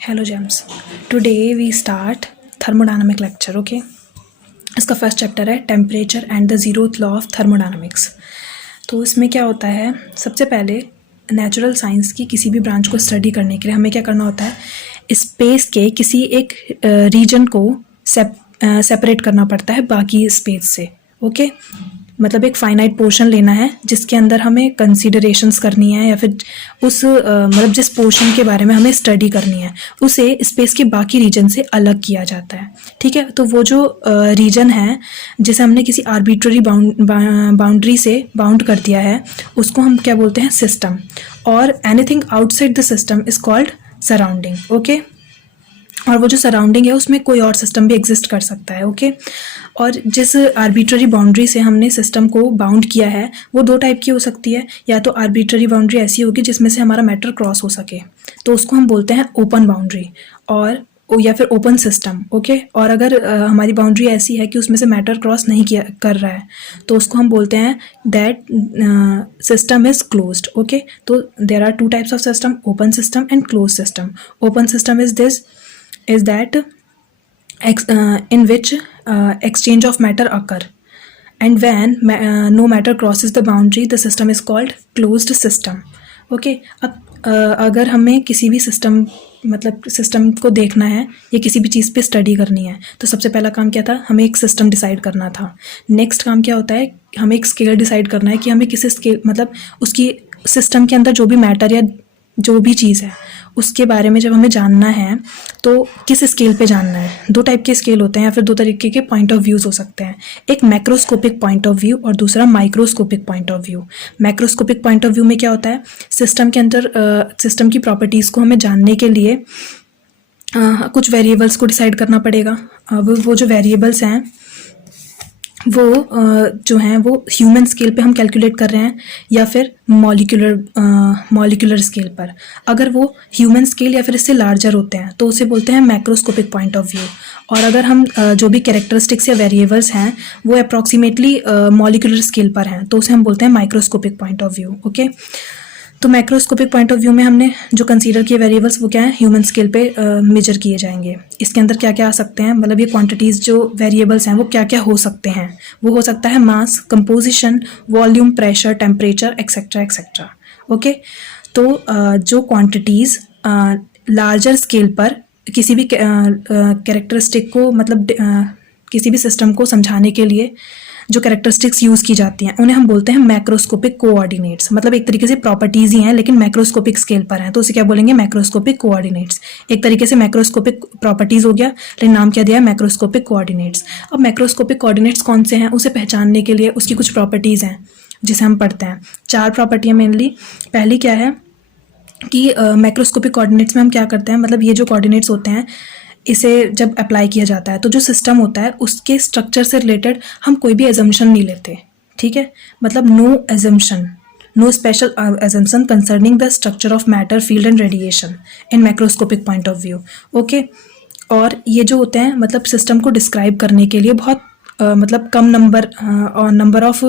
Hello gems. Today we start thermodynamic lecture. Okay. इसका first chapter है temperature and the zeroth law of thermodynamics. तो इसमें क्या होता है, सबसे पहले नेचुरल साइंस की किसी भी ब्रांच को स्टडी करने के लिए हमें क्या करना होता है, स्पेस के किसी एक रीजन को सेपरेट करना पड़ता है बाकी स्पेस से। ओके, मतलब एक फाइनाइट पोर्शन लेना है जिसके अंदर हमें कंसीडरेशंस करनी है या फिर उस मतलब जिस पोर्शन के बारे में हमें स्टडी करनी है उसे स्पेस के बाकी रीजन से अलग किया जाता है। ठीक है, तो वो जो रीजन है जिसे हमने किसी आर्बिट्ररी बाउंड्री से बाउंड कर दिया है उसको हम क्या बोलते हैं, सिस्टम। और anything outside the system is called surrounding. Okay, और वो जो सराउंडिंग है उसमें कोई और सिस्टम भी एग्जिस्ट कर सकता है। ओके, और जिस आर्बिट्ररी बाउंड्री से हमने सिस्टम को बाउंड किया है वो दो टाइप की हो सकती है। या तो आर्बिट्ररी बाउंड्री ऐसी होगी जिसमें से हमारा मैटर क्रॉस हो सके, तो उसको हम बोलते हैं ओपन बाउंड्री, और या फिर ओपन सिस्टम। ओके, और अगर हमारी बाउंड्री ऐसी है कि उसमें से मैटर क्रॉस नहीं किया कर रहा है तो उसको हम बोलते हैं that system is closed. Okay, तो there are two types of system, open system and close system. Open system is this is that in which exchange of matter occur, and when no matter crosses the boundary the system is called closed system. Okay, अब अगर हमें किसी भी system मतलब system को देखना है या किसी भी चीज़ पे स्टडी करनी है तो सबसे पहला काम क्या था, हमें एक सिस्टम डिसाइड करना था। नेक्स्ट काम क्या होता है, हमें एक स्केल डिसाइड करना है कि हमें किस स्केल मतलब उसकी सिस्टम के अंदर जो भी मैटर या जो भी चीज़ है उसके बारे में जब हमें जानना है तो किस स्केल पे जानना है। दो टाइप के स्केल होते हैं या फिर दो तरीके के पॉइंट ऑफ व्यूज़ हो सकते हैं, एक मैक्रोस्कोपिक पॉइंट ऑफ व्यू और दूसरा microscopic point of view. Macroscopic point of view में क्या होता है, सिस्टम के अंदर सिस्टम की प्रॉपर्टीज़ को हमें जानने के लिए कुछ वेरिएबल्स को डिसाइड करना पड़ेगा। अब वो जो वेरिएबल्स हैं वो जो हैं वो ह्यूमन स्केल पे हम कैलकुलेट कर रहे हैं या फिर मॉलिक्यूलर स्केल पर। अगर वो ह्यूमन स्केल या फिर इससे लार्जर होते हैं तो उसे बोलते हैं मैक्रोस्कोपिक पॉइंट ऑफ व्यू। और अगर हम जो भी कैरेक्टरिस्टिक्स या वेरिएबल्स हैं वो अप्रॉक्सीमेटली मॉलिक्यूलर स्केल पर हैं तो उसे हम बोलते हैं microscopic point of view. Okay, तो मैक्रोस्कोपिक पॉइंट ऑफ व्यू में हमने जो कंसीडर किए वेरिएबल्स वो क्या है, ह्यूमन स्केल पे मेजर किए जाएंगे। इसके अंदर क्या क्या आ सकते हैं, मतलब ये क्वांटिटीज़ जो वेरिएबल्स हैं वो क्या क्या हो सकते हैं, वो हो सकता है mass, composition, volume, pressure, temperature, etcetera etcetera. Okay, तो जो क्वांटिटीज़ लार्जर स्केल पर किसी भी कैरेक्टरिस्टिक को मतलब किसी भी सिस्टम को समझाने के लिए जो कैरेक्टरिस्टिक्स यूज़ की जाती हैं उन्हें हम बोलते हैं मैक्रोस्कोपिक कोऑर्डिनेट्स। मतलब एक तरीके से प्रॉपर्टीज़ ही हैं लेकिन मैक्रोस्कोपिक स्केल पर हैं तो उसे क्या बोलेंगे, मैक्रोस्कोपिक कोऑर्डिनेट्स। एक तरीके से मैक्रोस्कोपिक प्रॉपर्टीज़ हो गया लेकिन नाम क्या दिया है, मैक्रोस्कोपिक कोऑर्डिनेट्स। अब मैक्रोस्कोपिक कोऑर्डिनेट्स कौन से हैं, उसे पहचानने के लिए उसकी कुछ प्रॉपर्टीज़ हैं जिसे हम पढ़ते हैं। चार प्रॉपर्टियाँ मेनली। पहली क्या है कि मैक्रोस्कोपिक कोऑर्डिनेट्स में हम क्या करते हैं, मतलब ये जो कोऑर्डिनेट्स होते हैं इसे जब अप्लाई किया जाता है तो जो सिस्टम होता है उसके स्ट्रक्चर से रिलेटेड हम कोई भी एजम्पशन नहीं लेते। ठीक है, मतलब no assumption, no special assumption concerning the structure of matter, field and radiation in macroscopic point of view. Okay, और ये जो होते हैं मतलब सिस्टम को डिस्क्राइब करने के लिए बहुत मतलब कम नंबर ऑफ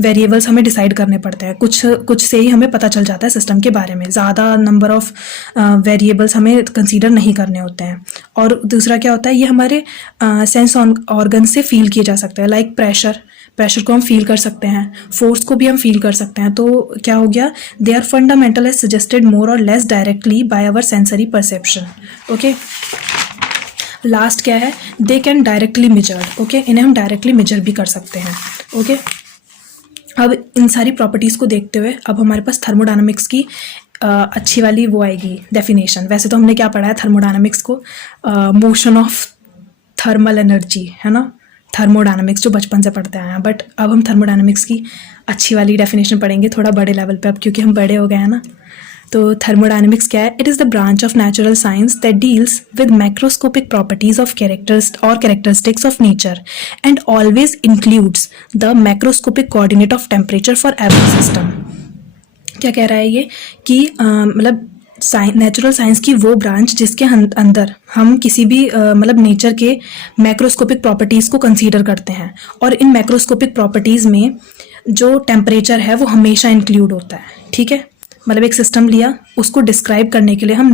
वेरिएबल्स हमें डिसाइड करने पड़ते हैं। कुछ से ही हमें पता चल जाता है सिस्टम के बारे में, ज़्यादा नंबर ऑफ वेरिएबल्स हमें कंसीडर नहीं करने होते हैं। और दूसरा क्या होता है, ये हमारे सेंस ऑर्गन से फील किए जा सकते हैं। लाइक प्रेशर को हम फील कर सकते हैं, फोर्स को भी हम फील कर सकते हैं। तो क्या हो गया, they are fundamental as suggested more or less directly by our sensory perception. Okay, last क्या है, they can directly measure. Okay, इन्हें हम डायरेक्टली मेजर भी कर सकते हैं। ओके, अब इन सारी प्रॉपर्टीज़ को देखते हुए अब हमारे पास थर्मोडायनामिक्स की अच्छी वाली वो आएगी डेफिनेशन। वैसे तो हमने क्या पढ़ा है थर्मोडायनामिक्स को, मोशन ऑफ थर्मल एनर्जी है ना, थर्मोडायनामिक्स जो बचपन से पढ़ते आए हैं। बट अब हम थर्मोडायनामिक्स की अच्छी वाली डेफिनेशन पढ़ेंगे थोड़ा बड़े लेवल पे अब, क्योंकि हम बड़े हो गए हैं ना। तो थर्मोडायनेमिक्स क्या है, it is the branch of natural science that deals with macroscopic properties of characteristics of nature and always includes the macroscopic coordinate of temperature for every system. क्या कह रहा है ये कि मतलब नेचुरल साइंस की वो ब्रांच जिसके अंदर हम किसी भी मतलब नेचर के मैक्रोस्कोपिक प्रॉपर्टीज़ को कंसीडर करते हैं, और इन मैक्रोस्कोपिक प्रॉपर्टीज़ में जो टेम्परेचर है वो हमेशा इंक्लूड होता है। ठीक है, मतलब एक सिस्टम लिया, उसको डिस्क्राइब करने के लिए हम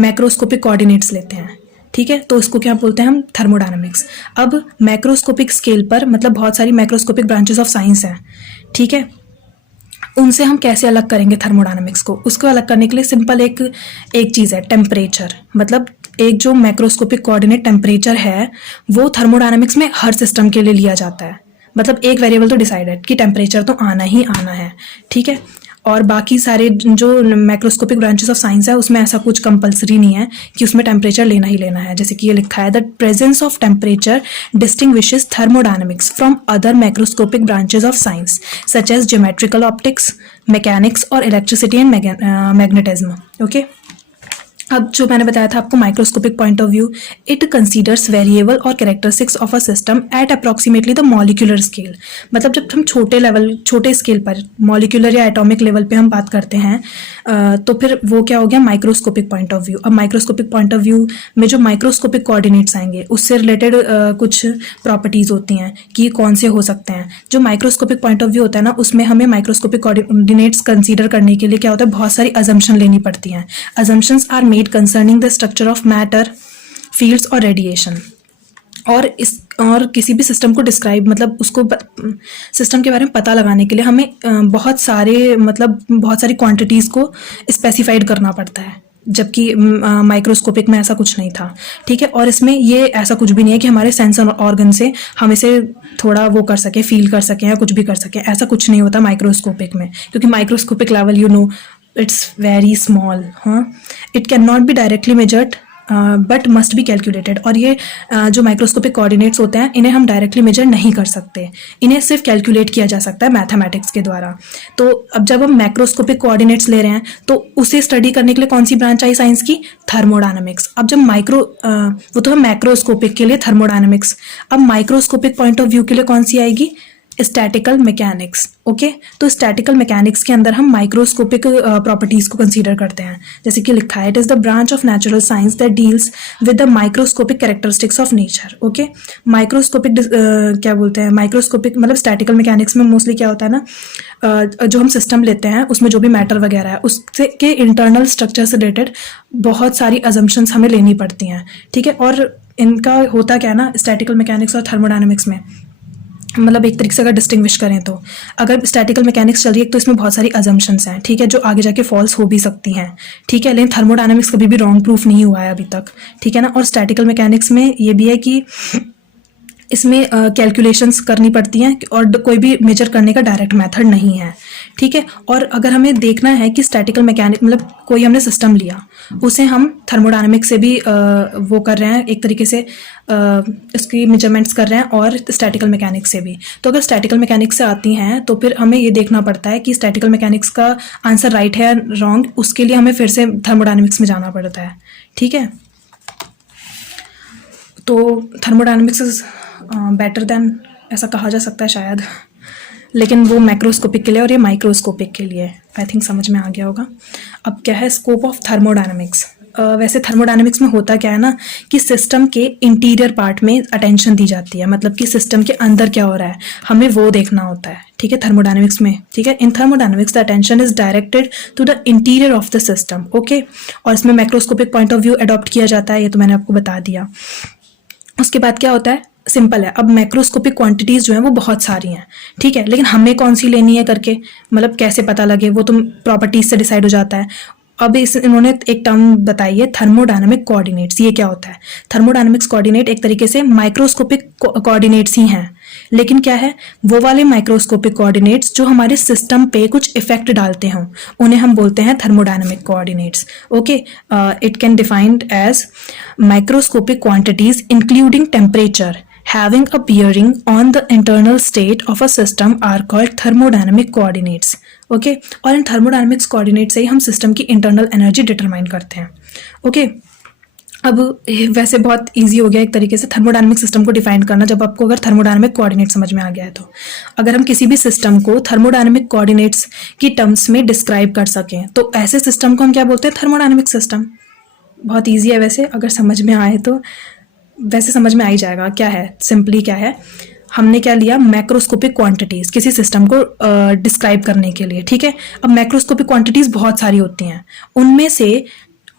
मैक्रोस्कोपिक कोऑर्डिनेट्स लेते हैं, ठीक है, तो उसको क्या बोलते हैं हम, थर्मोडायनामिक्स। अब मैक्रोस्कोपिक स्केल पर मतलब बहुत सारी मैक्रोस्कोपिक ब्रांचेस ऑफ साइंस हैं, ठीक है, उनसे हम कैसे अलग करेंगे थर्मोडायनामिक्स को, उसको अलग करने के लिए सिंपल एक चीज़ है, टेम्परेचर। मतलब एक जो मैक्रोस्कोपिक कोऑर्डिनेट टेम्परेचर है वो थर्मोडायनामिक्स में हर सिस्टम के लिए लिया जाता है। मतलब एक वेरिएबल तो डिसाइड है कि टेम्परेचर तो आना ही आना है, ठीक है, और बाकी सारे जो मैक्रोस्कोपिक ब्रांचेस ऑफ साइंस है उसमें ऐसा कुछ कंपलसरी नहीं है कि उसमें टेम्परेचर लेना ही लेना है। जैसे कि ये लिखा है, the presence of temperature distinguishes thermodynamics from other macroscopic branches of science such as geometrical optics, mechanics और इलेक्ट्रिसिटी एंड मैग्नेटिज्म। ओके, अब जो मैंने बताया था आपको microscopic point of view, it considers variable और characteristics of a system at approximately the molecular scale. मतलब जब हम छोटे स्केल पर मॉलिक्यूलर या एटॉमिक लेवल पे हम बात करते हैं तो फिर वो क्या हो गया, माइक्रोस्कोपिक पॉइंट ऑफ व्यू। अब माइक्रोस्कोपिक पॉइंट ऑफ व्यू में जो माइक्रोस्कोपिक कोऑर्डिनेट्स आएंगे उससे रिलेटेड कुछ प्रॉपर्टीज होती हैं कि कौन से हो सकते हैं। जो माइक्रोस्कोपिक पॉइंट ऑफ व्यू होता है ना, उसमें हमें माइक्रोस्कोपिक कोऑर्डिनेट्स कंसीडर करने के लिए क्या होता है, बहुत सारी अजम्पशन लेनी पड़ती हैं। Assumptions are made concerning the structure of matter, fields और रेडिएशन। और किसी भी सिस्टम को डिस्क्राइब मतलब उसको सिस्टम के बारे में पता लगाने के लिए हमें बहुत सारी क्वांटिटीज़ को स्पेसिफाइड करना पड़ता है, जबकि माइक्रोस्कोपिक में ऐसा कुछ नहीं था, ठीक है। और इसमें ये ऐसा कुछ भी नहीं है कि हमारे सेंस ऑर्गन से हम इसे थोड़ा वो कर सकें, फील कर सकें या कुछ भी कर सकें, ऐसा कुछ नहीं होता माइक्रोस्कोपिक में, क्योंकि microscopic level it's very small. हाँ, it can not be directly measured but must be calculated. और ये जो माइक्रोस्कोपिक कोऑर्डिनेट्स होते हैं इन्हें हम डायरेक्टली मेजर नहीं कर सकते, इन्हें सिर्फ कैलकुलेट किया जा सकता है मैथमेटिक्स के द्वारा। तो अब जब हम मैक्रोस्कोपिक कोऑर्डिनेट्स ले रहे हैं तो उसे स्टडी करने के लिए कौन सी ब्रांच आई साइंस की, थर्मोडायनामिक्स। अब जब वो तो है मैक्रोस्कोपिक के लिए थर्मोडायनामिक्स, अब माइक्रोस्कोपिक पॉइंट ऑफ व्यू के लिए कौन सी आएगी, स्टैटिकल मैकेनिक्स। ओके, तो स्टैटिकल मैकेनिक्स के अंदर हम माइक्रोस्कोपिक प्रॉपर्टीज को कंसीडर करते हैं। जैसे कि लिखा है, it is the branch of natural science that deals with the microscopic characteristics of nature. Okay, microscopic क्या बोलते हैं, माइक्रोस्कोपिक मतलब स्टैटिकल मैकेनिक्स में मोस्टली क्या होता है ना, जो हम सिस्टम लेते हैं उसमें जो भी मैटर वगैरह है उससे के इंटरनल स्ट्रक्चर से रिलेटेड बहुत सारी अजम्पशंस हमें लेनी पड़ती हैं, ठीक है। और इनका होता क्या है ना, स्टैटिकल मैकेनिक्स और थर्मोडायनामिक्स में मतलब एक तरीके से अगर डिस्टिंग्विश करें तो अगर स्टैटिकल मैकेनिक्स चल रही है तो इसमें बहुत सारी अजम्पशंस हैं, ठीक है, जो आगे जाके फॉल्स हो भी सकती हैं, ठीक है, लेकिन थर्मोडायनामिक्स कभी भी रॉन्ग प्रूफ नहीं हुआ है अभी तक, ठीक है ना। और स्टैटिकल मैकेनिक्स में ये भी है कि इसमें कैलकुलेशंस करनी पड़ती हैं और कोई भी मेजर करने का डायरेक्ट मेथड नहीं है, ठीक है। और अगर हमें देखना है कि स्टैटिकल मैकेनिक मतलब कोई हमने सिस्टम लिया, उसे हम थर्मोडायनामिक से भी वो कर रहे हैं, एक तरीके से इसकी मेजरमेंट्स कर रहे हैं, और स्टैटिकल मैकेनिक्स से भी। तो अगर स्टैटिकल मैकेनिक्स से आती हैं तो फिर हमें ये देखना पड़ता है कि स्टैटिकल मैकेनिक्स का आंसर राइट है या रॉन्ग, उसके लिए हमें फिर से थर्मोडायनामिक्स में जाना पड़ता है, ठीक है। तो थर्मोडायनामिक्स इज बेटर देन ऐसा कहा जा सकता है शायद, लेकिन वो मैक्रोस्कोपिक के लिए और ये माइक्रोस्कोपिक के लिए। आई थिंक समझ में आ गया होगा। अब क्या है स्कोप ऑफ थर्मोडायनामिक्स। वैसे थर्मोडायनामिक्स में होता क्या है ना कि सिस्टम के इंटीरियर पार्ट में अटेंशन दी जाती है, मतलब कि सिस्टम के अंदर क्या हो रहा है हमें वो देखना होता है, ठीक है, थर्मोडायनामिक्स में, ठीक है। In thermodynamics the attention is directed to the interior of the system. Okay, और इसमें macroscopic point of view adopt किया जाता है, ये तो मैंने आपको बता दिया। उसके बाद क्या होता है, सिंपल है, अब मैक्रोस्कोपिक क्वांटिटीज़ जो हैं वो बहुत सारी हैं, ठीक है, लेकिन हमें कौन सी लेनी है करके मतलब कैसे पता लगे, वो तो प्रॉपर्टीज से डिसाइड हो जाता है। अब इन्होंने एक टर्म बताई है थर्मोडायनामिक कोऑर्डिनेट्स। ये क्या होता है, थर्मोडायनामिक्स कोऑर्डिनेट एक तरीके से माइक्रोस्कोपिक कोऑर्डिनेट्स ही हैं, लेकिन क्या है वो वाले माइक्रोस्कोपिक कोऑर्डिनेट्स जो हमारे सिस्टम पे कुछ इफेक्ट डालते हों उन्हें हम बोलते हैं thermodynamic coordinates. Okay, it can defined as microscopic quantities including temperature having a bearing on the internal state of a system are called thermodynamic coordinates. Okay, और इन थर्मोडायनामिक्स कोऑर्डिनेट से ही हम सिस्टम की इंटरनल एनर्जी डिटरमाइन करते हैं। Okay, अब वैसे बहुत easy हो गया एक तरीके से थर्मोडायनामिक सिस्टम को डिफाइन करना, जब आपको अगर थर्मोडायनामिक कोऑर्डिनेट समझ में आ गया है तो। अगर हम किसी भी सिस्टम को थर्मोडायनामिक कोऑर्डिनेट्स की टर्म्स में डिस्क्राइब कर सकें तो ऐसे सिस्टम को हम क्या बोलते हैं, थर्मोडायनामिक सिस्टम। बहुत ईजी है वैसे, अगर समझ में आए तो वैसे समझ में आ ही जाएगा क्या है, सिंपली क्या है, हमने क्या लिया, मैक्रोस्कोपिक क्वांटिटीज किसी सिस्टम को डिस्क्राइब करने के लिए, ठीक है। अब मैक्रोस्कोपिक क्वांटिटीज बहुत सारी होती हैं, उनमें से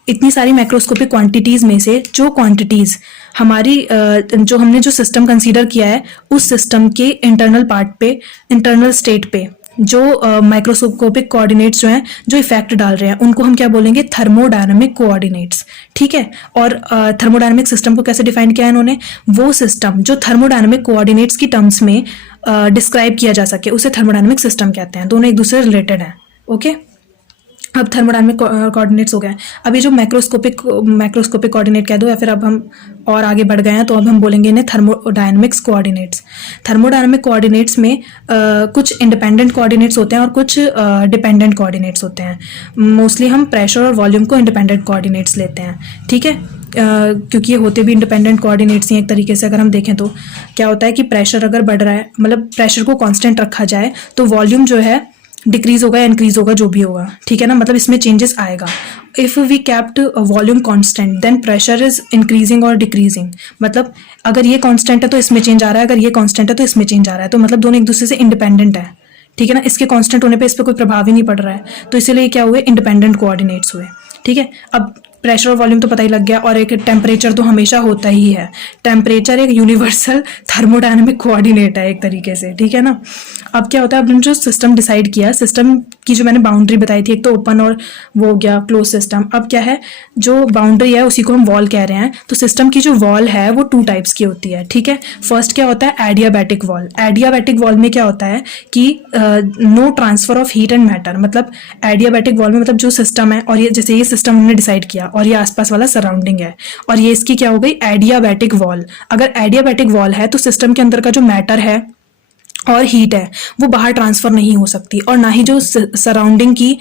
इतनी सारी मैक्रोस्कोपिक क्वांटिटीज में से जो क्वांटिटीज हमारी जो हमने जो सिस्टम कंसीडर किया है उस सिस्टम के इंटरनल पार्ट पे, इंटरनल स्टेट पे जो माइक्रोस्कोपिक कोऑर्डिनेट्स जो हैं जो इफेक्ट डाल रहे हैं उनको हम क्या बोलेंगे, थर्मोडायनामिक कोऑर्डिनेट्स, ठीक है। और थर्मोडायनामिक सिस्टम को कैसे डिफाइन किया है इन्होंने, वो सिस्टम जो थर्मोडायनामिक कोऑर्डिनेट्स की टर्म्स में डिस्क्राइब किया जा सके उसे थर्मोडायनामिक सिस्टम कहते हैं। दोनों एक दूसरे से रिलेटेड हैं, ओके। अब थर्मोडायनामिक कोऑर्डिनेट्स हो गए। अब ये जो मैक्रोस्कोपिक कोऑर्डिनेट कह दो या फिर अब हम और आगे बढ़ गए हैं तो अब हम बोलेंगे इन्हें थर्मोडायनामिक्स कोऑर्डिनेट्स। थर्मोडायनामिक कोऑर्डिनेट्स में कुछ इंडिपेंडेंट कोऑर्डिनेट्स होते हैं और कुछ डिपेंडेंट कोऑर्डिनेट्स होते हैं। मोस्टली हम प्रेशर और वॉल्यूम को इंडिपेंडेंट कोऑर्डिनेट्स लेते हैं, ठीक है। क्योंकि ये होते भी इंडिपेंडेंट कोऑर्डिनेट्स ही एक तरीके से। अगर हम देखें तो क्या होता है कि प्रेशर अगर बढ़ रहा है, मतलब प्रेशर को कांस्टेंट रखा जाए तो वॉल्यूम जो है डिक्रीज होगा या इंक्रीज होगा, जो भी होगा, ठीक है ना, मतलब इसमें चेंजेस आएगा। If we kept volume constant then pressure is increasing और डिक्रीजिंग, मतलब अगर ये कांस्टेंट है तो इसमें चेंज आ रहा है, अगर ये कांस्टेंट है तो इसमें चेंज आ रहा है, तो मतलब दोनों एक दूसरे से इंडिपेंडेंट है, ठीक है ना। इसके कांस्टेंट होने पे इस पर कोई प्रभाव ही नहीं पड़ रहा है, तो इसीलिए क्या हुए, इंडिपेंडेंट कोऑर्डिनेट्स हुए, ठीक है। अब प्रेशर और वॉल्यूम तो पता ही लग गया, और एक टेम्परेचर तो हमेशा होता ही है। टेम्परेचर एक यूनिवर्सल थर्मोडायनामिक कोऑर्डिनेट है एक तरीके से, ठीक है ना। अब क्या होता है, अब जो सिस्टम डिसाइड किया, सिस्टम की जो मैंने बाउंड्री बताई थी, एक तो ओपन और वो हो गया क्लोज सिस्टम। अब क्या है, जो बाउंड्री है उसी को हम वॉल कह रहे हैं। तो सिस्टम की जो वॉल है वो 2 टाइप्स की होती है, ठीक है। फर्स्ट क्या होता है, एडियाबैटिक वॉल। एडियाबैटिक वॉल में क्या होता है कि no transfer of heat and matter, मतलब एडियाबैटिक वॉल में मतलब जो सिस्टम है, और ये जैसे ये सिस्टम हमने डिसाइड किया और ये आसपास वाला सराउंडिंग है, और ये इसकी क्या हो गई, एडियाबैटिक वॉल। अगर एडियाबैटिक वॉल है तो सिस्टम के अंदर का जो मैटर है और हीट है वो बाहर ट्रांसफर नहीं हो सकती, और ना ही जो सराउंडिंग की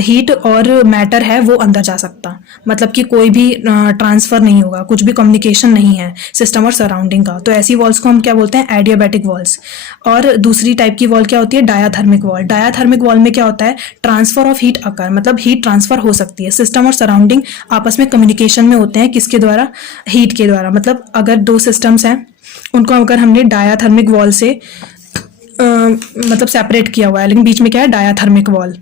हीट और मैटर है वो अंदर जा सकता, मतलब कि कोई भी ट्रांसफर नहीं होगा, कुछ भी कम्युनिकेशन नहीं है सिस्टम और सराउंडिंग का। तो ऐसी वॉल्स को हम क्या बोलते हैं, एडियाबैटिक वॉल्स। और दूसरी टाइप की वॉल क्या होती है, डायाथर्मिक वॉल। डायाथर्मिक वॉल में क्या होता है, ट्रांसफर ऑफ हीट अकर, मतलब हीट ट्रांसफर हो सकती है, सिस्टम और सराउंडिंग आपस में कम्युनिकेशन में होते हैं, किसके द्वारा, हीट के द्वारा। मतलब अगर 2 सिस्टम्स हैं उनको अगर हमने डायाथर्मिक वॉल से मतलब सेपरेट किया हुआ है, लेकिन बीच में क्या है, डायाथर्मिक वॉल।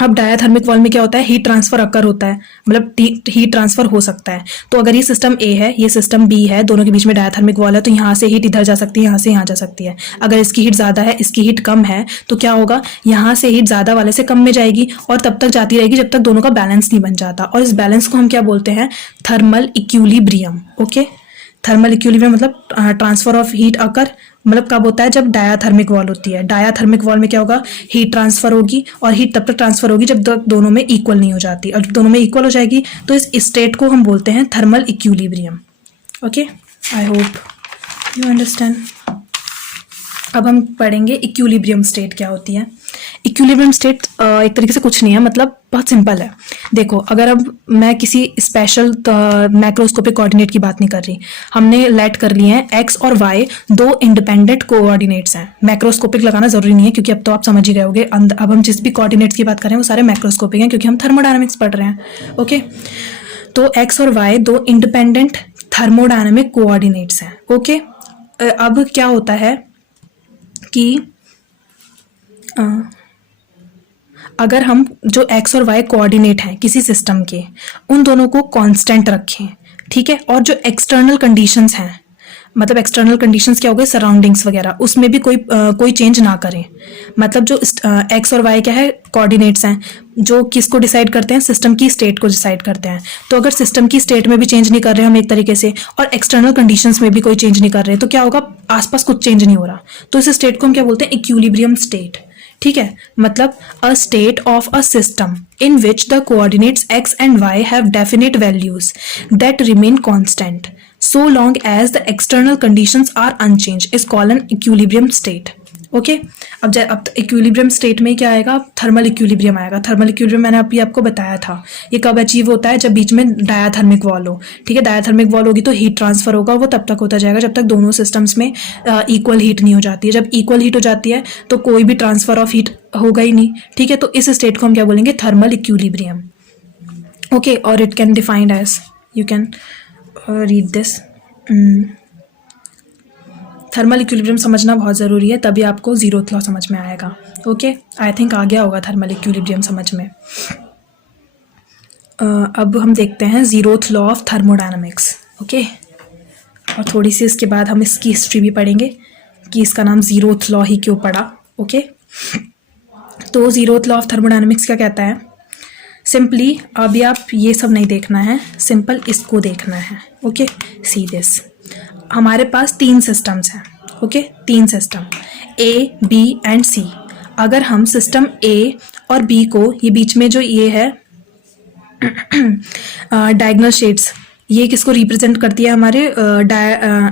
अब डायाथर्मिक वॉल में क्या होता है, हीट ट्रांसफर अकर होता है, मतलब हीट ट्रांसफर हो सकता है। तो अगर ये सिस्टम ए है, ये सिस्टम बी है, दोनों के बीच में डायाथर्मिक वॉल है, तो यहाँ से हीट इधर जा सकती है, यहाँ से यहाँ जा सकती है। अगर इसकी हीट ज़्यादा है, इसकी हीट कम है, तो क्या होगा, यहाँ से हीट ज़्यादा वाले से कम में जाएगी और तब तक जाती रहेगी जब तक दोनों का बैलेंस नहीं बन जाता। और इस बैलेंस को हम क्या बोलते हैं, thermal equilibrium, okay. Thermal equilibrium मतलब ट्रांसफर ऑफ हीट अकर, मतलब कब होता है, जब डायाथर्मिक वॉल होती है। डायाथर्मिक वॉल में क्या होगा, हीट ट्रांसफर होगी, और हीट तब तक ट्रांसफर होगी जब तक दोनों में इक्वल नहीं हो जाती, और जब दोनों में इक्वल हो जाएगी तो इस स्टेट को हम बोलते हैं thermal equilibrium, okay. I hope you understand. अब हम पढ़ेंगे इक्विलिब्रियम स्टेट क्या होती है। इक्विलिब्रियम स्टेट एक तरीके से कुछ नहीं है, मतलब बहुत सिंपल है। देखो, अगर अब मैं किसी स्पेशल मैक्रोस्कोपिक कोऑर्डिनेट की बात नहीं कर रही, हमने लेट कर लिए हैं एक्स और वाई 2 इंडिपेंडेंट कोऑर्डिनेट्स हैं। मैक्रोस्कोपिक लगाना जरूरी नहीं है क्योंकि अब तो आप समझ ही गए होगे, अब हम जिस भी कोऑर्डिनेट्स की बात कर रहे हैं वो सारे मैक्रोस्कोपिक हैं क्योंकि हम थर्मोडायनामिक्स पढ़ रहे हैं, ओके। तो एक्स और वाई 2 इंडिपेंडेंट थर्मोडायनामिक कोऑर्डिनेट्स हैं, ओके। अब क्या होता है कि अगर हम जो एक्स और वाई कोऑर्डिनेट हैं किसी सिस्टम के, उन दोनों को कांस्टेंट रखें, ठीक है, और जो एक्सटर्नल कंडीशंस हैं, मतलब एक्सटर्नल कंडीशंस क्या हो गए, सराउंडिंग्स वगैरह, उसमें भी कोई चेंज ना करें। मतलब जो एक्स और वाई क्या है, कोऑर्डिनेट्स हैं जो किसको डिसाइड करते हैं, सिस्टम की स्टेट को डिसाइड करते हैं। तो अगर सिस्टम की स्टेट में भी चेंज नहीं कर रहे हम एक तरीके से, और एक्सटर्नल कंडीशंस में भी कोई चेंज नहीं कर रहे, तो क्या होगा, आसपास कुछ चेंज नहीं हो रहा, तो इस स्टेट को हम क्या बोलते हैं, इक्विलिब्रियम स्टेट, ठीक है। मतलब a state of a system in which the coordinates x and why have definite values that remain constant so long as the external conditions are unchanged is called an equilibrium state, okay. अब equilibrium state में क्या आएगा, thermal equilibrium आएगा। Thermal equilibrium मैंने अभी आपको बताया था, ये कब अचीव होता है, जब बीच में डायाथर्मिक वॉल हो, ठीक है। डायाथर्मिक वॉल होगी तो हीट ट्रांसफर होगा, वो तब तक होता जाएगा जब तक दोनों सिस्टम्स में इक्वल हीट नहीं हो जाती है। जब इक्वल हीट हो जाती है तो कोई भी ट्रांसफर ऑफ हीट होगा ही नहीं, ठीक है। तो इस स्टेट को हम क्या बोलेंगे, थर्मल इक्विलिब्रियम, ओके। और it can defined as, you can read this, thermal equilibrium समझना बहुत ज़रूरी है, तभी आपको ज़ीरोथ लॉ समझ में आएगा। ओके, आई थिंक आ गया होगा थर्मल इक्विलिब्रियम समझ में। अब हम देखते हैं zeroth law of thermodynamics. Okay, और थोड़ी सी इसके बाद हम इसकी हिस्ट्री भी पढ़ेंगे कि इसका नाम ज़ीरोथ लॉ ही क्यों पड़ा। ओके, तो ज़ीरोथ लॉ ऑफ थर्मोडायनामिक्स क्या कहता है? सिंपली अभी आप ये सब नहीं देखना है, सिंपल इसको देखना है। ओके, सी दिस, हमारे पास 3 सिस्टम्स हैं। Okay, 3 system A, B and C। अगर हम सिस्टम A और B को, ये बीच में जो ये है डायगोनल शेड्स, ये किसको रिप्रेजेंट करती है? हमारे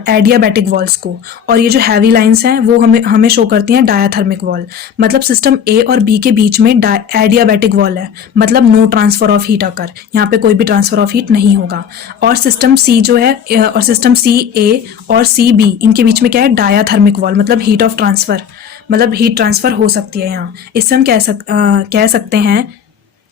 एडियाबैटिक वॉल्स को। और ये जो हैवी लाइंस हैं वो हमें शो करती हैं डायाथर्मिक वॉल। मतलब सिस्टम ए और बी के बीच में एडियाबैटिक वॉल है, मतलब नो ट्रांसफर ऑफ हीट अकर, यहाँ पे कोई भी ट्रांसफर ऑफ हीट नहीं होगा। और सिस्टम सी जो है, और सिस्टम सी ए और सी बी, इनके बीच में क्या है? डायाथर्मिक वॉल, मतलब हीट ऑफ ट्रांसफर, मतलब हीट ट्रांसफर हो सकती है यहाँ। इससे हम कह सकते हैं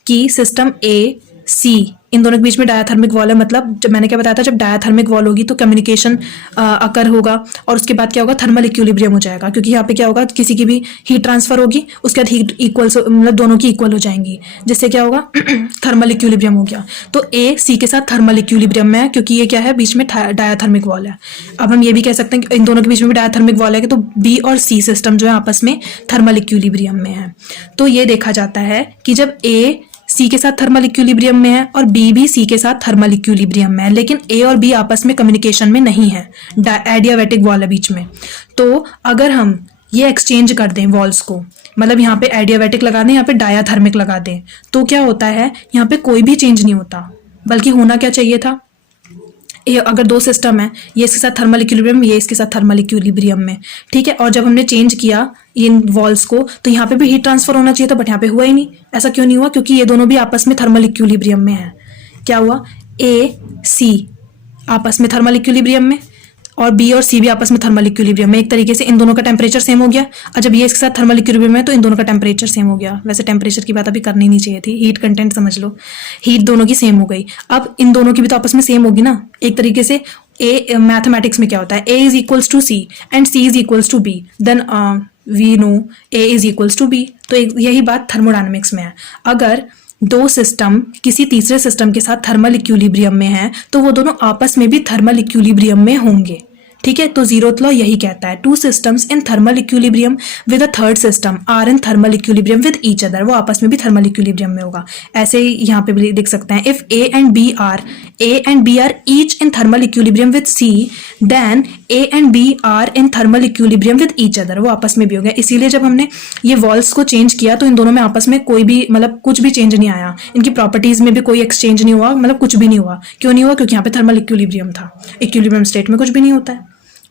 कि सिस्टम ए सी, इन दोनों के बीच में डायाथर्मिक वॉल है। मतलब जब मैंने क्या बताया था, जब डायाथर्मिक वॉल होगी तो कम्युनिकेशन अकर होगा, और उसके बाद क्या होगा? थर्मल इक्विलिब्रियम हो जाएगा, क्योंकि यहाँ पे क्या होगा? किसी की भी हीट ट्रांसफर होगी, उसके बाद हीट इक्वल, मतलब दोनों की इक्वल हो जाएंगी, जिससे क्या होगा? थर्मल इक्विलिब्रियम हो गया। तो ए सी के साथ थर्मल इक्विलिब्रियम में है, क्योंकि ये क्या है? बीच में डायाथर्मिक वॉल है। अब हम ये भी कह सकते हैं कि इन दोनों के बीच में भी डायाथर्मिक वॉल है, तो बी और सी सिस्टम जो है आपस में थर्मल इक्विलिब्रियम में है। तो ये देखा जाता है कि जब ए सी के साथ थर्मल इक्विलिब्रियम में है और बी भी सी के साथ थर्मल इक्विलिब्रियम में है, लेकिन ए और बी आपस में कम्युनिकेशन में नहीं है, एडियाबैटिक वॉल है बीच में। तो अगर हम ये एक्सचेंज कर दें वॉल्स को, मतलब यहाँ पे एडियाबैटिक लगा दें, यहाँ पे डायाथर्मिक लगा दें, तो क्या होता है? यहाँ पे कोई भी चेंज नहीं होता, बल्कि होना क्या चाहिए था? अगर 2 सिस्टम है, ये इसके साथ थर्मल इक्विलिब्रियम, ये इसके साथ थर्मल इक्विलिब्रियम में, ठीक है। और जब हमने चेंज किया इन वॉल्स को, तो यहाँ पे भी हीट ट्रांसफर होना चाहिए था, बट यहाँ पे हुआ ही नहीं। ऐसा क्यों नहीं हुआ? क्योंकि ये दोनों भी आपस में थर्मल इक्विलिब्रियम में है। क्या हुआ? ए सी आपस में थर्मल इक्विलिब्रियम में, और बी और सी भी आपस में थर्मल इक्विलिब्रियम में। एक तरीके से इन दोनों का टेम्परेचर सेम हो गया, और जब ये इसके साथ थर्मल इक्विलिब्रियम में, तो इन दोनों का टेम्परेचर सेम हो गया। वैसे टेम्परेचर की बात अभी करनी नहीं चाहिए थी, हीट कंटेंट समझ लो, हीट दोनों की सेम हो गई। अब इन दोनों की भी तो आपस में सेम होगी ना, एक तरीके से। ए मैथमेटिक्स में क्या होता है? A is equals to C and C is equals to B, then we know A is equals to B. तो यही बात थर्मोडायनामिक्स में है। अगर 2 सिस्टम किसी तीसरे सिस्टम के साथ थर्मल इक्विलिब्रियम में है, तो वो दोनों आपस में भी थर्मल इक्विलिब्रियम में होंगे, ठीक है। तो ज़ीरोथ लॉ यही कहता है, 2 systems in thermal equilibrium with a third system are in thermal equilibrium with each other, वो आपस में भी थर्मल इक्विलिब्रियम में होगा। ऐसे ही यहाँ पे भी देख सकते हैं, if A and B are each in thermal equilibrium with C, then A and B are in thermal equilibrium with each other, वो आपस में भी हो गया। इसीलिए जब हमने ये वॉल्स को चेंज किया, तो इन दोनों में आपस में कोई भी, मतलब कुछ भी चेंज नहीं आया, इनकी प्रॉपर्टीज में भी कोई एक्सचेंज नहीं हुआ, मतलब कुछ भी नहीं हुआ। क्यों नहीं हुआ? क्योंकि यहाँ पे थर्मल इक्विलिब्रियम था। इक्विलिब्रियम स्टेट में कुछ भी नहीं होता है,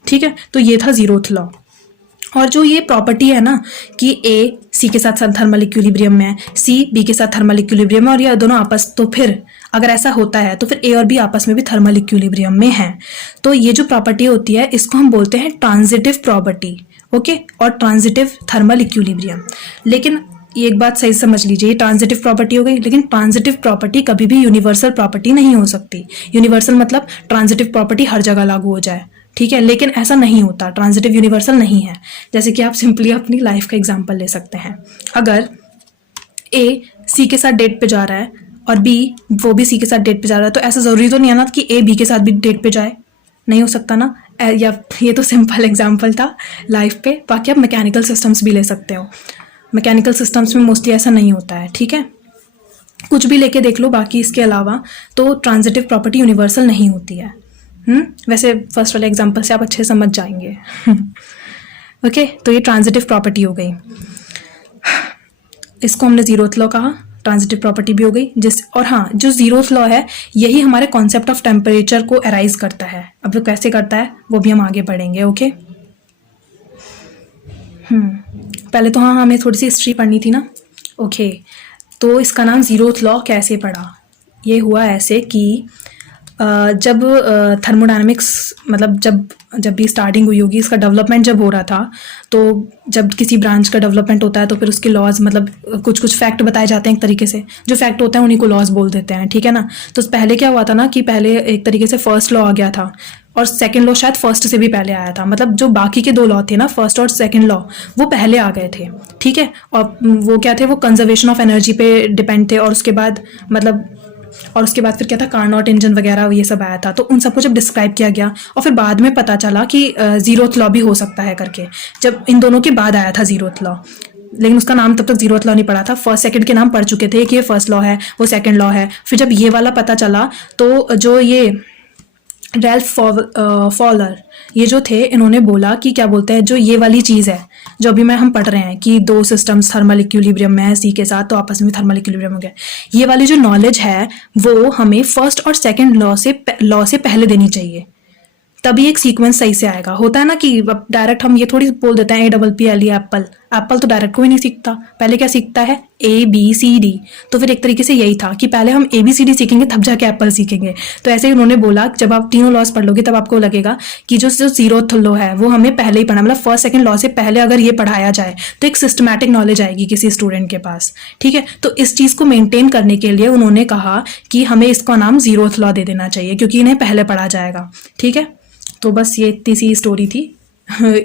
ठीक है। तो ये था ज़ीरोथ लॉ। और जो ये प्रॉपर्टी है ना कि ए सी के साथ थर्मल इक्विलिब्रियम में है, सी बी के साथ थर्मल इक्विलिब्रियम में, और ये दोनों आपस, तो फिर अगर ऐसा होता है तो फिर ए और बी आपस में भी थर्मल इक्विलिब्रियम में है। तो ये जो प्रॉपर्टी होती है, इसको हम बोलते हैं ट्रांजिटिव प्रॉपर्टी, ओके, और ट्रांजिटिव थर्मल इक्विलिब्रियम। लेकिन ये एक बात सही समझ लीजिए, ये ट्रांजिटिव प्रॉपर्टी हो गई, लेकिन ट्रांजिटिव प्रॉपर्टी कभी भी यूनिवर्सल प्रॉपर्टी नहीं हो सकती। यूनिवर्सल मतलब ट्रांजिटिव प्रॉपर्टी हर जगह लागू हो जाए, ठीक है, लेकिन ऐसा नहीं होता, ट्रांजिटिव यूनिवर्सल नहीं है। जैसे कि आप सिंपली अपनी लाइफ का एग्जांपल ले सकते हैं। अगर ए सी के साथ डेट पे जा रहा है और बी वो भी सी के साथ डेट पे जा रहा है, तो ऐसा ज़रूरी तो नहीं है ना कि ए बी के साथ भी डेट पे जाए, नहीं हो सकता ना। या ये तो सिंपल एग्जांपल था लाइफ पे, बाकी आप मैकेनिकल सिस्टम्स भी ले सकते हो। मैकेनिकल सिस्टम्स में मोस्टली ऐसा नहीं होता है, ठीक है, कुछ भी लेके देख लो। बाकी इसके अलावा तो ट्रांजिटिव प्रॉपर्टी यूनिवर्सल नहीं होती है। वैसे फर्स्ट वाले एग्जांपल से आप अच्छे समझ जाएंगे। ओके, तो ये ट्रांजिटिव प्रॉपर्टी हो गई, इसको हमने ज़ीरोथ लॉ कहा, ट्रांजिटिव प्रॉपर्टी भी हो गई। और हाँ, जो ज़ीरोथ लॉ है यही हमारे कॉन्सेप्ट ऑफ टेम्परेचर को अराइज करता है। अब वो कैसे करता है वो भी हम आगे पढ़ेंगे, ओके। पहले तो हाँ हमें थोड़ी सी हिस्ट्री पढ़नी थी ना, ओके। तो इसका नाम ज़ीरोथ लॉ कैसे पड़ा? ये हुआ ऐसे कि जब थर्मोडायनामिक्स, मतलब जब भी स्टार्टिंग हुई होगी, इसका डेवलपमेंट जब हो रहा था, तो जब किसी ब्रांच का डेवलपमेंट होता है तो फिर उसके लॉज, मतलब कुछ फैक्ट बताए जाते हैं। एक तरीके से जो फैक्ट होते हैं उन्हीं को लॉज बोल देते हैं, ठीक है ना। तो पहले क्या हुआ था ना कि पहले एक तरीके से फर्स्ट लॉ आ गया था, और सेकंड लॉ शायद फर्स्ट से भी पहले आया था, मतलब जो बाकी के दो लॉ थे ना, फर्स्ट और सेकंड लॉ, वो पहले आ गए थे, ठीक है। और वो क्या थे, वो कंजर्वेशन ऑफ एनर्जी पे डिपेंड थे, और उसके बाद मतलब और उसके बाद फिर क्या था, कार्नोट इंजन वगैरह ये सब आया था। तो उन सबको जब डिस्क्राइब किया गया और फिर बाद में पता चला कि जीरोथ लॉ भी हो सकता है करके, जब इन दोनों के बाद आया था जीरोथ लॉ, लेकिन उसका नाम तब तक जीरोथ लॉ नहीं पड़ा था। फर्स्ट सेकंड के नाम पढ़ चुके थे कि ये फर्स्ट लॉ है, वो सेकंड लॉ है। फिर जब ये वाला पता चला तो जो ये रैल्फ फॉलर ये जो थे, इन्होंने बोला कि क्या बोलते हैं, जो ये वाली चीज़ है जो अभी हम पढ़ रहे हैं कि दो सिस्टम्स थर्मल इक्विलिब्रियम में है सी के साथ, तो आपस में थर्मल इक्विलिब्रियम हो गया, ये वाली जो नॉलेज है वो हमें फर्स्ट और सेकंड लॉ से पहले देनी चाहिए, तभी एक सीक्वेंस सही से आएगा। होता है ना कि अब डायरेक्ट हम ये थोड़ी बोल देते हैं APPLE एप्पल, एप्पल तो डायरेक्ट कोई नहीं सीखता, पहले क्या सीखता है ABCD। तो फिर एक तरीके से यही था कि पहले हम ABCD सीखेंगे तब जाके एप्पल सीखेंगे। तो ऐसे ही उन्होंने बोला जब आप तीनों लॉस पढ़ लोगे तब आपको लगेगा कि जो जीरोथ लॉ है वो हमें पहले ही पढ़ना, मतलब फर्स्ट सेकंड लॉ से पहले अगर ये पढ़ाया जाए तो एक सिस्टमैटिक नॉलेज आएगी किसी स्टूडेंट के पास, ठीक है। तो इस चीज़ को मेंटेन करने के लिए उन्होंने कहा कि हमें इसका नाम जीरोथ लॉ दे देना चाहिए क्योंकि इन्हें पहले पढ़ा जाएगा, ठीक है। तो बस ये इतनी सी स्टोरी थी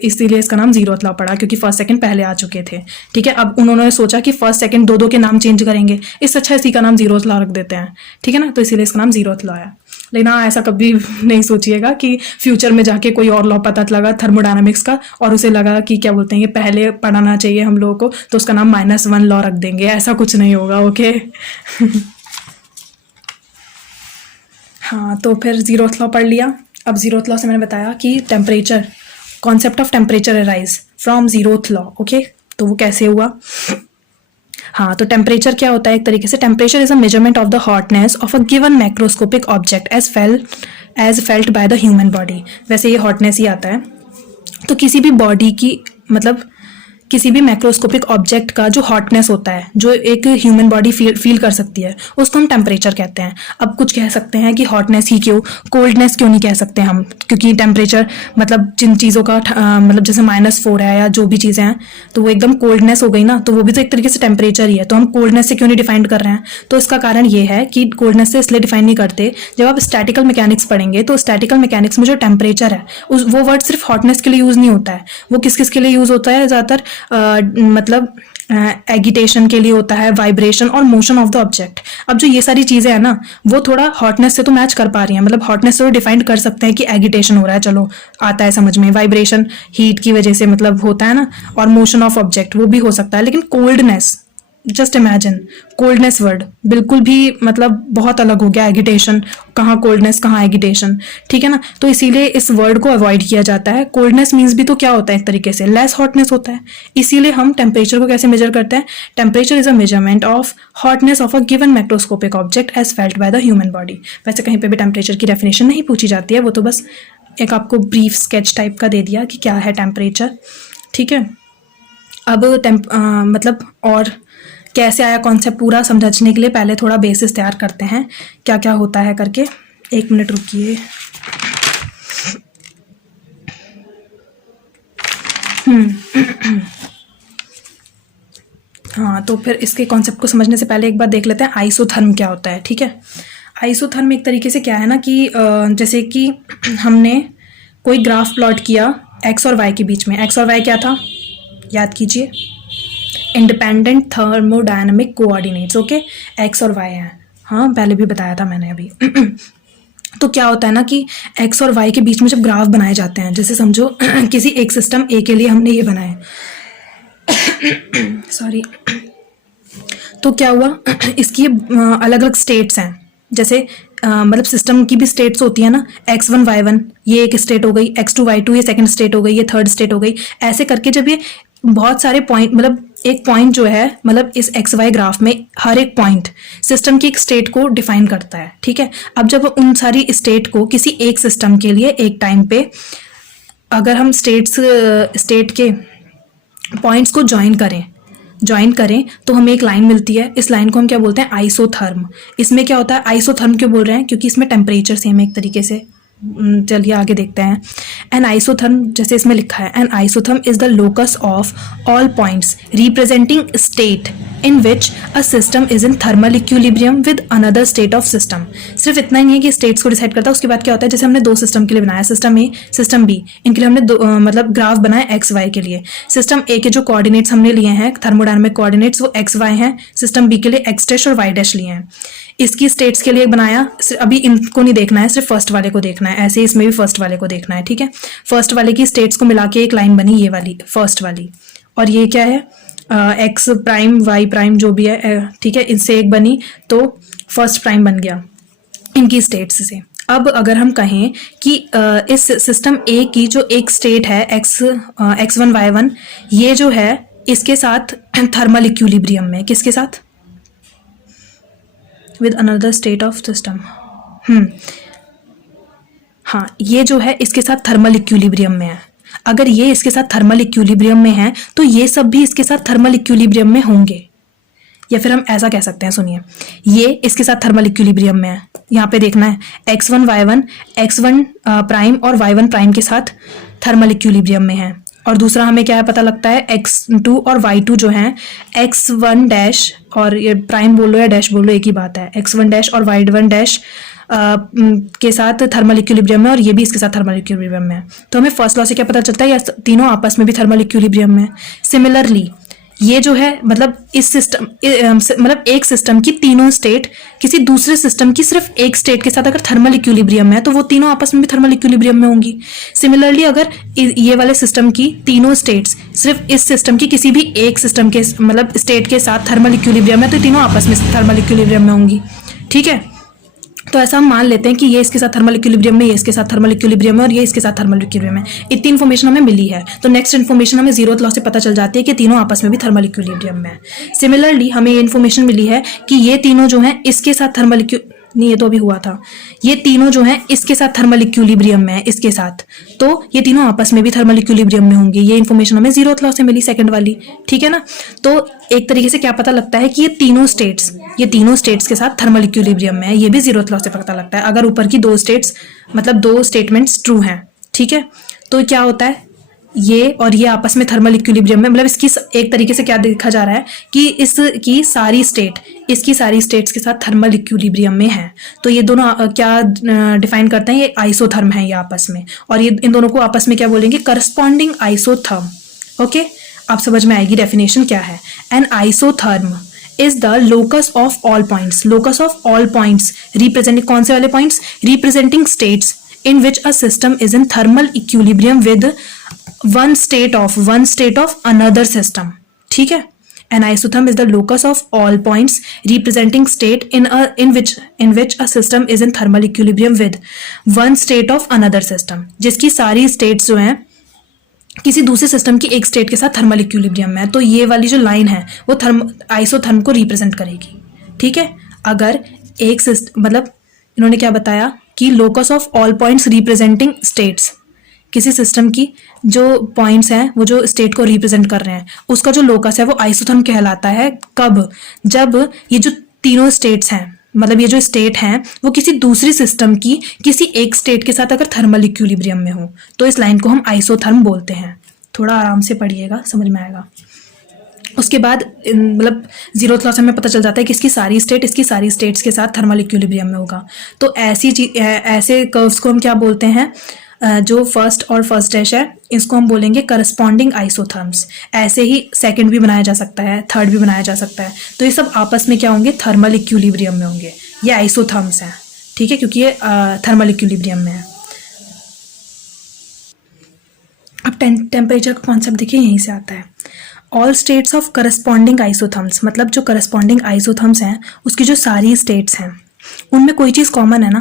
इसीलिए इसका नाम जीरोथ लॉ पड़ा, क्योंकि फर्स्ट सेकंड पहले आ चुके थे, ठीक है। अब उन्होंने सोचा कि फर्स्ट सेकंड दो के नाम चेंज करेंगे, इससे अच्छा इसी का नाम जीरोथ लॉ रख देते हैं, ठीक है ना। तो इसीलिए इसका नाम जीरोथ लॉ है। लेकिन हाँ, ऐसा कभी नहीं सोचिएगा कि फ्यूचर में जाके कोई और लॉ पता लगा थर्मोडायनामिक्स का और उसे लगा कि क्या बोलते हैं ये पहले पढ़ाना चाहिए हम लोगों को, तो उसका नाम -1 लॉ रख देंगे, ऐसा कुछ नहीं होगा, ओके। हाँ, तो फिर जीरोथ लॉ पढ़ लिया। अब जीरोथ लॉ से मैंने बताया कि temperature, concept of temperature arise from zeroth law, okay. तो वो कैसे हुआ, हाँ, तो टेम्परेचर क्या होता है, एक तरीके से temperature is a measurement of the hotness of a given macroscopic object as felt by the human body. वैसे ये हॉटनेस ही आता है। तो किसी भी बॉडी की, मतलब किसी भी मैक्रोस्कोपिक ऑब्जेक्ट का जो हॉटनेस होता है, जो एक ह्यूमन बॉडी फील कर सकती है, उसको हम टेम्परेचर कहते हैं। अब कुछ कह सकते हैं कि हॉटनेस ही क्यों, कोल्डनेस क्यों नहीं कह सकते हम, क्योंकि टेम्परेचर मतलब जिन चीज़ों का मतलब जैसे -4 है या जो भी चीज़ें हैं, तो वो एकदम कोल्डनेस हो गई ना, तो वो भी तो एक तरीके से टेम्परेचर ही है। तो हम कोल्डनेस से क्यों नहीं डिफाइन कर रहे हैं, तो इसका कारण ये है कि कोल्डनेस से इसलिए डिफाइन नहीं करते, जब आप स्टैटिकल मैकेनिक्स पढ़ेंगे तो स्टैटिकल मैकेनिक्स में जो टेम्परेचर है वो वर्ड सिर्फ हॉटनेस के लिए यूज़ नहीं होता है, वो किस किस के लिए यूज़ होता है ज़्यादातर, मतलब एगिटेशन के लिए होता है, वाइब्रेशन और मोशन ऑफ द ऑब्जेक्ट। अब जो ये सारी चीज़ें हैं ना, वो थोड़ा हॉटनेस से तो मैच कर पा रही हैं, मतलब हॉटनेस से तो डिफाइन कर सकते हैं कि एगिटेशन हो रहा है, चलो आता है समझ में, वाइब्रेशन हीट की वजह से मतलब होता है ना, और मोशन ऑफ ऑब्जेक्ट वो भी हो सकता है। लेकिन coldness, just imagine, coldness word बिल्कुल भी मतलब बहुत अलग हो गया, एगिटेशन कहाँ कोल्डनेस कहाँ एगिटेशन, ठीक है ना। तो इसीलिए इस वर्ड को अवॉइड किया जाता है। कोल्डनेस मीन्स भी तो क्या होता है, एक तरीके से लेस हॉटनेस होता है। इसीलिए हम टेम्परेचर को कैसे मेजर करते हैं, temperature is a measurement of hotness of a given macroscopic object as felt by the human body. वैसे कहीं पे भी टेम्परेचर की डेफिनेशन नहीं पूछी जाती है, वो तो बस एक आपको ब्रीफ स्केच टाइप का दे दिया कि क्या है टेम्परेचर, ठीक है। अब मतलब और कैसे आया कॉन्सेप्ट पूरा समझने के लिए पहले थोड़ा बेसिस तैयार करते हैं क्या क्या होता है करके। 1 मिनट रुकिए। हाँ, तो फिर इसके कॉन्सेप्ट को समझने से पहले एक बार देख लेते हैं आइसोथर्म क्या होता है, ठीक है। आइसोथर्म एक तरीके से क्या है ना कि जैसे कि हमने कोई ग्राफ प्लॉट किया एक्स और वाई के बीच में। एक्स और वाई क्या था, याद कीजिए, independent thermodynamic coordinates, okay. X और वाई हैं, हाँ पहले भी बताया था मैंने अभी। तो क्या होता है ना कि एक्स और वाई के बीच में जब ग्राफ बनाए जाते हैं, जैसे समझो किसी एक सिस्टम ए के लिए हमने ये बनाए, सॉरी, तो क्या हुआ, इसकी अलग अलग स्टेट्स हैं, जैसे मतलब सिस्टम की भी स्टेट्स होती है ना, x1 y1 ये एक स्टेट हो गई, x2 y2 ये सेकंड स्टेट हो गई, ये थर्ड स्टेट हो गई। ऐसे करके जब ये बहुत सारे पॉइंट, मतलब एक पॉइंट जो है, मतलब इस एक्स वाई ग्राफ में हर एक पॉइंट सिस्टम की एक स्टेट को डिफाइन करता है, ठीक है। अब जब उन सारी स्टेट को किसी एक सिस्टम के लिए एक टाइम पे अगर हम स्टेट के पॉइंट्स को ज्वाइन करें तो हमें एक लाइन मिलती है। इस लाइन को हम क्या बोलते हैं, आइसोथर्म। इसमें क्या होता है, आइसोथर्म क्यों बोल रहे हैं, क्योंकि इसमें टेम्परेचर सेम है एक तरीके से, चलिए आगे देखते हैं। एन आइसोथर्म, जैसे इसमें लिखा है, an isotherm is the locus of all points representing state in which a system is in thermal equilibrium with another state of system. सिर्फ इतना ही नहीं है कि स्टेट्स को डिसाइड करता है, उसके बाद क्या होता है, जैसे हमने दो सिस्टम के लिए बनाया, सिस्टम ए सिस्टम बी, इनके लिए हमने दो मतलब ग्राफ बनाया एक्स वाई के लिए। सिस्टम ए के जो कोऑर्डिनेट्स हमने लिए हैं थर्मोडायनामिक कोऑर्डिनेट्स वो एक्स वाई हैं, सिस्टम बी के लिए एक्स डैश और वाई डैश लिए हैं। इसकी स्टेट्स के लिए बनाया, अभी इनको नहीं देखना है, सिर्फ फर्स्ट वाले को देखना है, ऐसे इसमें भी फर्स्ट वाले को देखना है, ठीक है। फर्स्ट वाले की स्टेट्स को मिला के एक लाइन बनी, ये वाली फर्स्ट वाली, और ये क्या है, एक्स प्राइम वाई प्राइम जो भी है, ठीक है, इनसे एक बनी तो फर्स्ट प्राइम बन गया इनकी स्टेट्स से। अब अगर हम कहें कि इस सिस्टम ए की जो एक स्टेट है x1 y1, ये जो है इसके साथ थर्मल इक्विलिब्रियम में, किसके साथ, with another state of system, हाँ, ये जो है इसके साथ थर्मल इक्विलिब्रियम में है। अगर ये इसके साथ थर्मल इक्विलिब्रियम में है तो ये सब भी इसके साथ थर्मल इक्विलिब्रियम में होंगे, या फिर हम ऐसा कह सकते हैं, सुनिए, ये इसके साथ थर्मल इक्विलिब्रियम में है। यहाँ पे देखना है x1 y1, x1 प्राइम और y1 प्राइम के साथ थर्मल इक्विलिब्रियम में है। और दूसरा हमें क्या है पता लगता है, x2 और y2 जो हैं x1 डैश, और ये प्राइम बोलो या डैश बोलो एक ही बात है, x1 डैश और y1 डैश के साथ थर्मल इक्विलिब्रियम में, और ये भी इसके साथ थर्मल इक्विलिब्रियम में है। तो हमें फर्स्ट लॉ से क्या पता चलता है, या तीनों आपस में भी थर्मल इक्विलिब्रियम में। सिमिलरली ये जो है मतलब इस सिस्टम मतलब एक सिस्टम की तीनों स्टेट किसी दूसरे सिस्टम की सिर्फ एक स्टेट के साथ अगर थर्मल इक्विलिब्रियम में है तो वो तीनों आपस में भी थर्मल इक्विलिब्रियम में होंगी। सिमिलरली अगर ये वाले सिस्टम की तीनों स्टेट्स सिर्फ इस सिस्टम की किसी भी एक सिस्टम के मतलब स्टेट के साथ थर्मल इक्विलिब्रियम है तो तीनों आपस में थर्मल इक्विलिब्रियम में होंगी, ठीक है। तो ऐसा हम मान लेते हैं कि ये इसके साथ थर्मल इक्विलिब्रियम में, ये इसके साथ थर्मल इक्विलिब्रियम में, और ये इसके साथ थर्मल इक्विलिब्रियम में। इतनी इन्फॉर्मेशन हमें मिली है, तो नेक्स्ट इन्फॉर्मेशन हमें जीरोथ लॉ से पता चल जाती है कि तीनों आपस में भी थर्मल इक्विलिब्रियम में है। सिमिलरली हमें ये इन्फॉर्मेशन मिली है कि ये तीनों जो हैं इसके साथ थर्मल नहीं, ये तो अभी हुआ था, ये तीनों जो हैं इसके साथ थर्मल इक्विलिब्रियम में है, इसके साथ, तो ये तीनों आपस में भी थर्मल इक्विलिब्रियम में होंगे। ये इन्फॉर्मेशन हमें जीरोथ लॉ से मिली, सेकंड वाली, ठीक है ना। तो एक तरीके से क्या पता लगता है कि ये तीनों स्टेट्स के साथ थर्मल इक्विलिब्रियम में है, ये भी जीरोथ लॉ से पता लगता है अगर ऊपर की दो स्टेट्स मतलब दो स्टेटमेंट्स ट्रू हैं, ठीक है। तो क्या होता है, ये और ये आपस में थर्मल इक्विलिब्रियम में, मतलब इसकी एक तरीके से क्या देखा जा रहा है कि इसकी सारी स्टेट्स के साथ थर्मल इक्विलिब्रियम में है। तो ये दोनों क्या डिफाइन करते हैं, ये आइसोथर्म है ये आपस में, और ये इन दोनों को आपस में क्या बोलेंगे, करस्पॉन्डिंग आइसोथर्म। ओके, आप समझ में आएगी डेफिनेशन क्या है। An isotherm is the locus of all points representing, कौन से वाले points, representing states in which a system is in thermal equilibrium with one state of another system, ठीक है। An isotherm is the locus of all points representing state in which a system is in thermal equilibrium with one state of another system, जिसकी सारी states जो हैं किसी दूसरे system की एक स्टेट के साथ थर्मल इक्विलिब्रियम में है। तो ये वाली जो लाइन है वो आइसोथर्म को रिप्रेजेंट करेगी, ठीक है। अगर एक सिस्टम मतलब इन्होंने क्या बताया कि locus of all points representing states, किसी सिस्टम की जो पॉइंट्स हैं वो जो स्टेट को रिप्रेजेंट कर रहे हैं उसका जो लोकस है वो आइसोथर्म कहलाता है। कब, जब ये जो तीनों स्टेट्स हैं मतलब ये जो स्टेट हैं वो किसी दूसरी सिस्टम की किसी एक स्टेट के साथ अगर थर्मल इक्विलिब्रियम में हो तो इस लाइन को हम आइसोथर्म बोलते हैं। थोड़ा आराम से पढ़िएगा, समझ में आएगा। उसके बाद मतलब जीरोथ लॉ से हमें पता चल जाता है कि इसकी सारी स्टेट्स के साथ थर्मल इक्विलिब्रियम में होगा। तो ऐसे कर्व्स को हम क्या बोलते हैं, जो फर्स्ट और फर्स्ट डैश है इसको हम बोलेंगे करस्पॉन्डिंग आइसोथर्म्स। ऐसे ही सेकंड भी बनाया जा सकता है, थर्ड भी बनाया जा सकता है। तो ये सब आपस में क्या होंगे, थर्मल इक्विलिब्रियम में होंगे। ये आइसोथर्म्स हैं, ठीक है, क्योंकि ये थर्मल इक्विलिब्रियम में है। अब टेम्परेचर का कॉन्सेप्ट देखिए, यहीं से आता है। All states of corresponding isotherms, मतलब जो करस्पॉन्डिंग आइसोथर्म्स हैं उसकी जो सारी स्टेट्स हैं उनमें कोई चीज़ कॉमन है ना।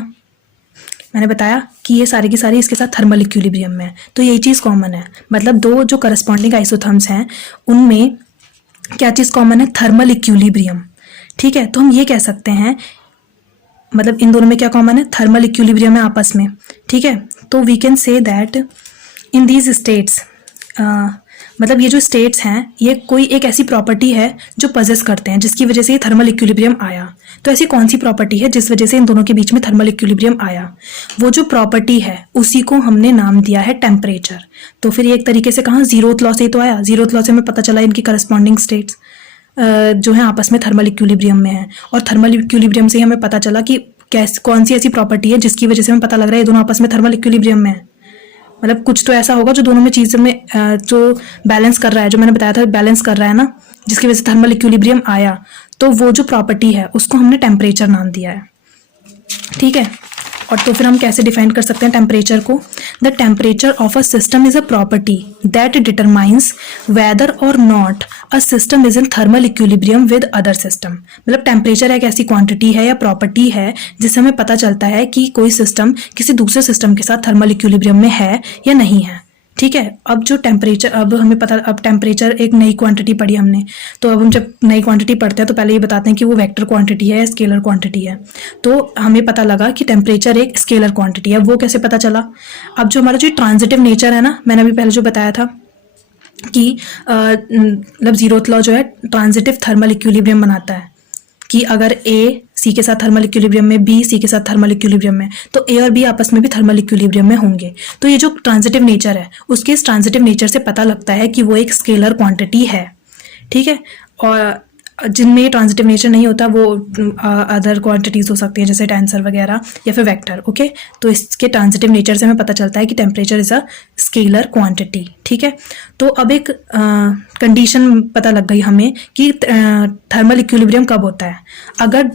मैंने बताया कि ये सारी की सारी इसके साथ थर्मल इक्विलिब्रियम में है, तो यही चीज़ कॉमन है। मतलब दो जो करस्पॉन्डिंग आइसोथर्म्स हैं उनमें क्या चीज़ कॉमन है, थर्मल इक्विलिब्रियम, ठीक है। तो हम ये कह सकते हैं मतलब इन दोनों में क्या कॉमन है, थर्मल इक्विलिब्रियम है आपस में, ठीक है। तो we can say that in these states मतलब ये जो स्टेट्स हैं ये कोई एक ऐसी प्रॉपर्टी है जो पजेस करते हैं जिसकी वजह से ये थर्मल इक्विलिब्रियम आया। तो ऐसी कौन सी प्रॉपर्टी है जिस वजह से इन दोनों के बीच में थर्मल इक्विलिब्रियम आया? वो जो प्रॉपर्टी है उसी को हमने नाम दिया है टेम्परेचर। तो फिर ये एक तरीके से कहाँ जीरोथ लॉ से ही तो आया। जीरोथ लॉ से हमें पता चला इनकी करस्पॉन्डिंग स्टेट्स जो है आपस में थर्मल इक्विलिब्रियम में है, और थर्मल इक्विलिब्रियम से ही हमें पता चला कि कौन सी ऐसी प्रॉपर्टी है जिसकी वजह से हमें पता लग रहा है ये दोनों आपस में थर्मल इक्विलिब्रियम में है। मतलब कुछ तो ऐसा होगा जो दोनों में चीज़ में जो बैलेंस कर रहा है, जो मैंने बताया था बैलेंस कर रहा है ना, जिसकी वजह से थर्मल इक्विलिब्रियम आया। तो वो जो प्रॉपर्टी है उसको हमने टेम्परेचर नाम दिया है, ठीक है। और तो फिर हम कैसे डिफाइन कर सकते हैं टेम्परेचर को? The temperature of a system is a property that determines whether or not a system is in thermal equilibrium with other system. मतलब टेम्परेचर एक ऐसी क्वांटिटी है या प्रॉपर्टी है जिससे हमें पता चलता है कि कोई सिस्टम किसी दूसरे सिस्टम के साथ थर्मल इक्विलिब्रियम में है या नहीं है, ठीक है। अब जो टेम्परेचर, अब हमें पता, अब टेम्परेचर एक नई क्वांटिटी पढ़ी हमने, तो अब हम जब नई क्वांटिटी पढ़ते हैं तो पहले ये बताते हैं कि वो वेक्टर क्वांटिटी है या स्केलर क्वांटिटी है। तो हमें पता लगा कि टेम्परेचर एक स्केलर क्वांटिटी है। वो कैसे पता चला? अब जो हमारा जो ट्रांजिटिव नेचर है ना, मैंने अभी पहले जो बताया था कि मतलब जीरोथ लॉ जो है ट्रांजिटिव थर्मल इक्विलिब्रियम बनाता है कि अगर ए सी के साथ थर्मल इक्विलिब्रियम में, बी सी के साथ थर्मल इक्विलिब्रियम में, तो ए और बी आपस में भी थर्मल इक्विलिब्रियम में होंगे। तो ये जो ट्रांजिटिव नेचर है उसके इस ट्रांजिटिव नेचर से पता लगता है कि वो एक स्केलर क्वांटिटी है, ठीक है। और जिनमें ये ट्रांजिटिव नेचर नहीं होता वो अदर क्वांटिटीज़ हो सकती हैं जैसे टेंसर वगैरह या फिर वेक्टर, ओके। तो इसके ट्रांजिटिव नेचर से हमें पता चलता है कि temperature is a scalar quantity, ठीक है। तो अब एक कंडीशन पता लग गई हमें कि थर्मल इक्विलिब्रियम कब होता है? अगर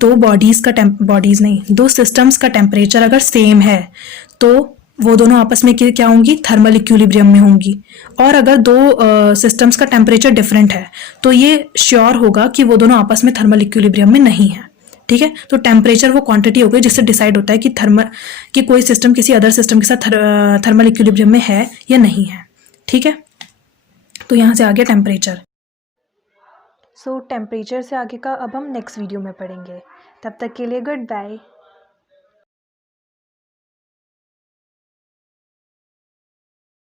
दो सिस्टम्स का टेम्परेचर अगर सेम है तो वो दोनों आपस में क्या होंगी? थर्मल इक्विलिब्रियम में होंगी। और अगर दो सिस्टम्स का टेम्परेचर डिफरेंट है तो ये श्योर होगा कि वो दोनों आपस में थर्मल इक्विलिब्रियम में नहीं है, ठीक है। तो टेम्परेचर वो क्वांटिटी हो गई जिससे डिसाइड होता है कि कोई सिस्टम किसी अदर सिस्टम के साथ थर्मल इक्विलिब्रियम में है या नहीं है, ठीक है। तो यहाँ से आ गया टेम्परेचर। सो टेम्परेचर से आगे का अब हम नेक्स्ट वीडियो में पढ़ेंगे। तब तक के लिए गुड बाय।